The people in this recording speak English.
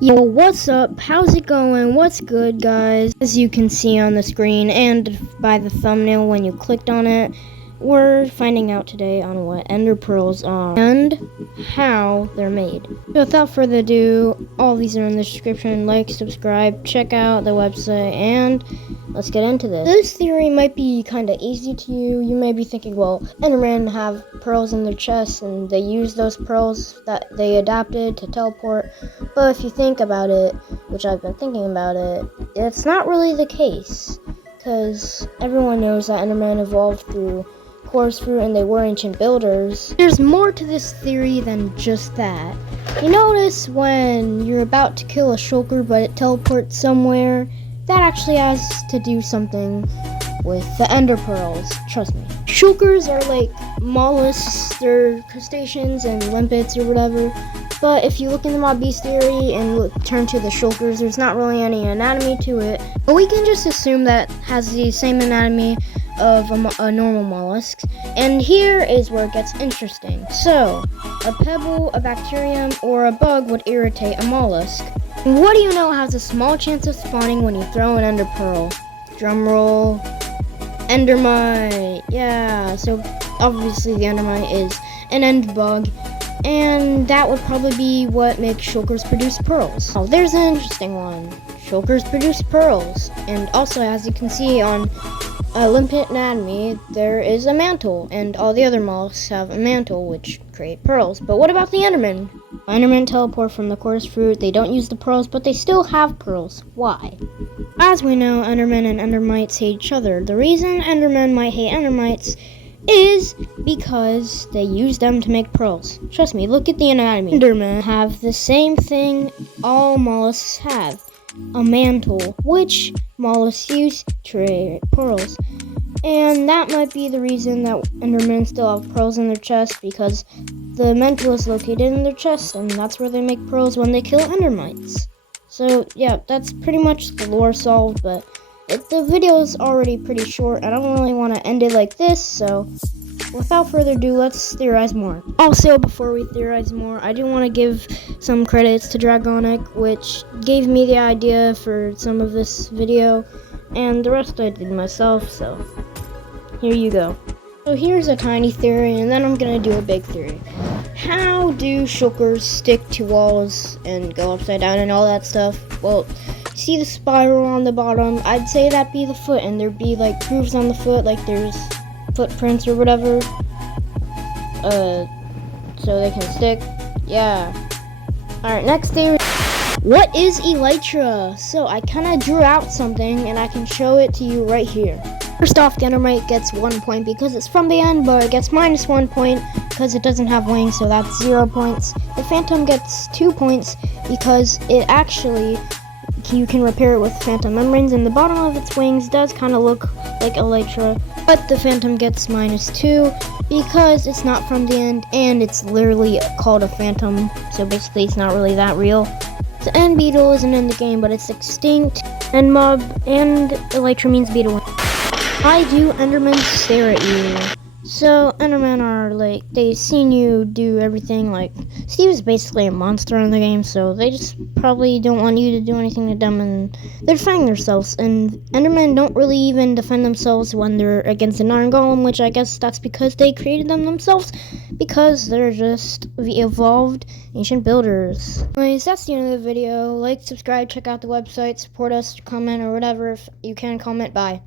Yo, what's up? How's it going? What's good, guys? As you can see on the screen and by the thumbnail when you clicked on it, we're finding out today on what ender pearls are and how they're made. So without further ado, all these are in the description. Like, subscribe, check out the website, and let's get into this. This theory might be kind of easy to you. You may be thinking, well, Endermen have pearls in their chests and they use those pearls that they adapted to teleport. But if you think about it, which I've been thinking about it, it's not really the case. Because everyone knows that Endermen evolved through coarse fruit and they were ancient builders. There's more to this theory than just that. You notice when you're about to kill a shulker but it teleports somewhere? That actually has to do something with the ender pearls, trust me. Shulkers are like mollusks, they're crustaceans and limpets or whatever. But if you look in the mob beast theory and turn to the shulkers, there's not really any anatomy to it. But we can just assume that it has the same anatomy of a normal mollusk. And here is where it gets interesting. So, a pebble, a bacterium, or a bug would irritate a mollusk. What do you know has a small chance of spawning when you throw an ender pearl? Drumroll. Endermite. Yeah, so obviously the endermite is an end bug. And that would probably be what makes shulkers produce pearls. Oh, there's an interesting one. Shulkers produce pearls. And also, as you can see on limpet anatomy, there is a mantle. And all the other mollusks have a mantle, which create pearls. But what about the Endermen? Endermen teleport from the coarse fruit. They don't use the pearls, but they still have pearls. Why? As we know, Endermen and Endermites hate each other. The reason Endermen might hate Endermites is because they use them to make pearls. Trust me, look at the anatomy. Endermen have the same thing all mollusks have. A mantle, which mollusks use to create pearls. And that might be the reason that Endermen still have pearls in their chest, because the mantle is located in their chest, and that's where they make pearls when they kill Endermites. So yeah, that's pretty much the lore solved, but the video is already pretty short. I don't really want to end it like this, so without further ado, let's theorize more. Also, before we theorize more, I do want to give some credits to Dragonic, which gave me the idea for some of this video, and the rest I did myself, so here you go. So here's a tiny theory, and then I'm going to do a big theory. How do shulkers stick to walls and go upside down and all that stuff? Well, see the spiral on the bottom? I'd say that'd be the foot, and there'd be like grooves on the foot, like there's footprints or whatever, so they can stick. Yeah. Alright, next theory. What is Elytra? So I kind of drew out something and I can show it to you right here. First off, the endermite gets 1 point because it's from the end, but it gets -1 point because it doesn't have wings, so that's 0 points. The phantom gets 2 points because it actually, you can repair it with phantom membranes, and the bottom of its wings does kind of look like Elytra, but the phantom gets -2 because it's not from the end and it's literally called a phantom, so basically it's not really that real. The end beetle isn't in the game, but it's extinct, and mob and Elytra means beetle. Why do Endermen stare at you? So Endermen are like, they've seen you do everything. Like, Steve is basically a monster in the game, so they just probably don't want you to do anything to them, and they're defending themselves. And Endermen don't really even defend themselves when they're against an iron golem, which I guess that's because they created them themselves, because they're just the evolved ancient builders. Anyways, that's the end of the video. Like, subscribe, check out the website, support us, comment or whatever if you can comment. Bye.